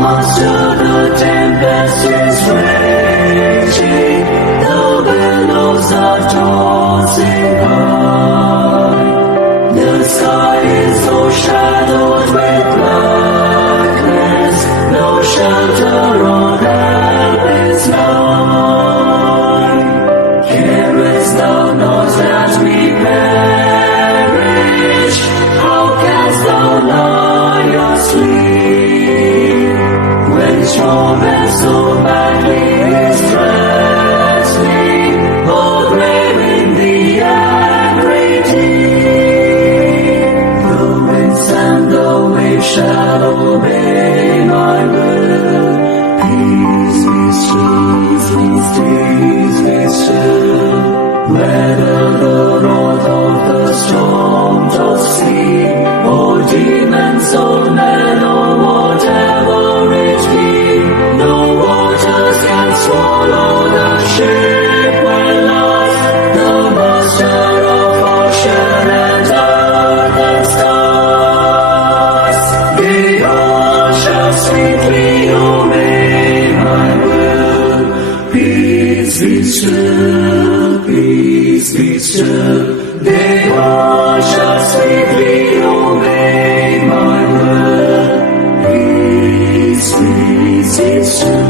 Master, the tempest is raging, the billows are tossing high. The sky is so shadowed with blackness, no shelter or help is nigh. Carest thou not that we perish? How canst thou lie asleep, when torment so madly is threatening, all grave in the angry deep? The winds and the waves shall obey my will. Peace be still, peace be still. Whether the wrath of the storm doth see, or demons or men or whatever it be, no waters can swallow the ship when lies the Master of ocean and earth and skies. They all shall sweetly obey my will. Peace be still, peace be still. They all shall sweetly obey my will. Peace be still.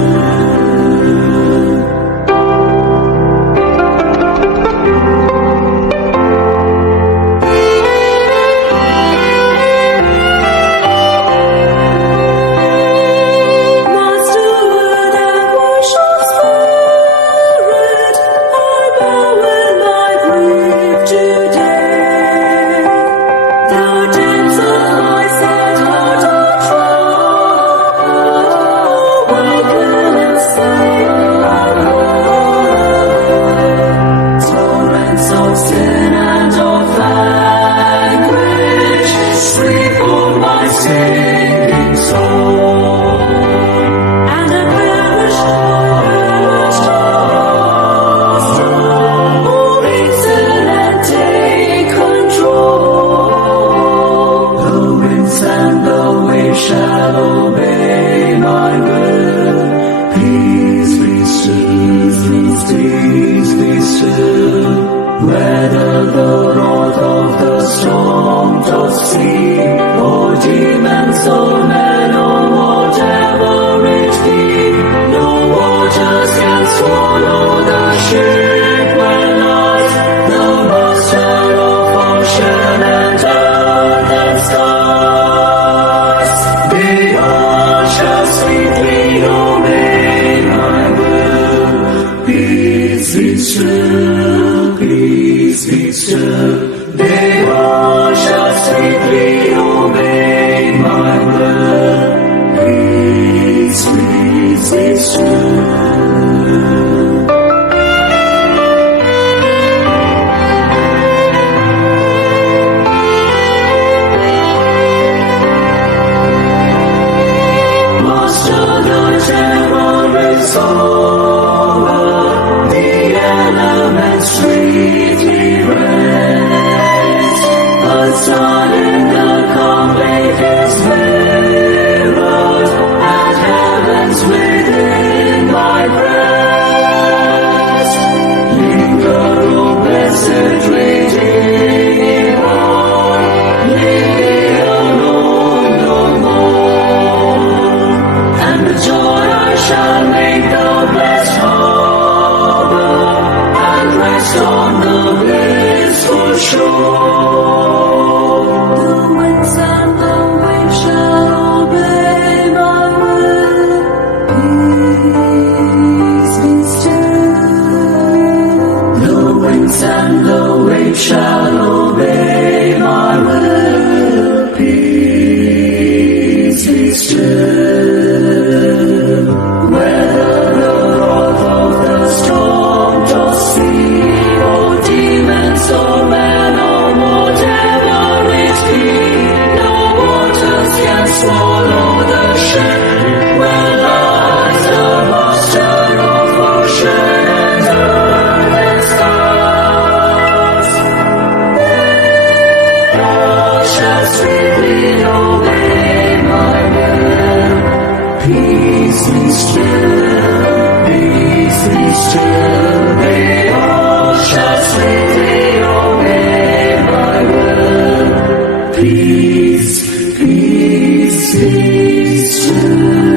Shall obey my will. Peace be still, peace be still. Whether the wrath of the storm doth see, or demons or men or whatever it be, no waters can swallow the ship when lies the Master of ocean and earth and skies. They all shall sweetly obey my will. Peace be still, peace be still. They all shall sweetly obey my will. Peace be still. It's over, the elements sweetly rest. The sun in the conclave is mirrored, and heaven's within my breast. Linger, O blessed Redeeming One, leave me alone no more, and the joy I shall make the blessed still, they all shall sweetly obey my word. Peace, peace, peace to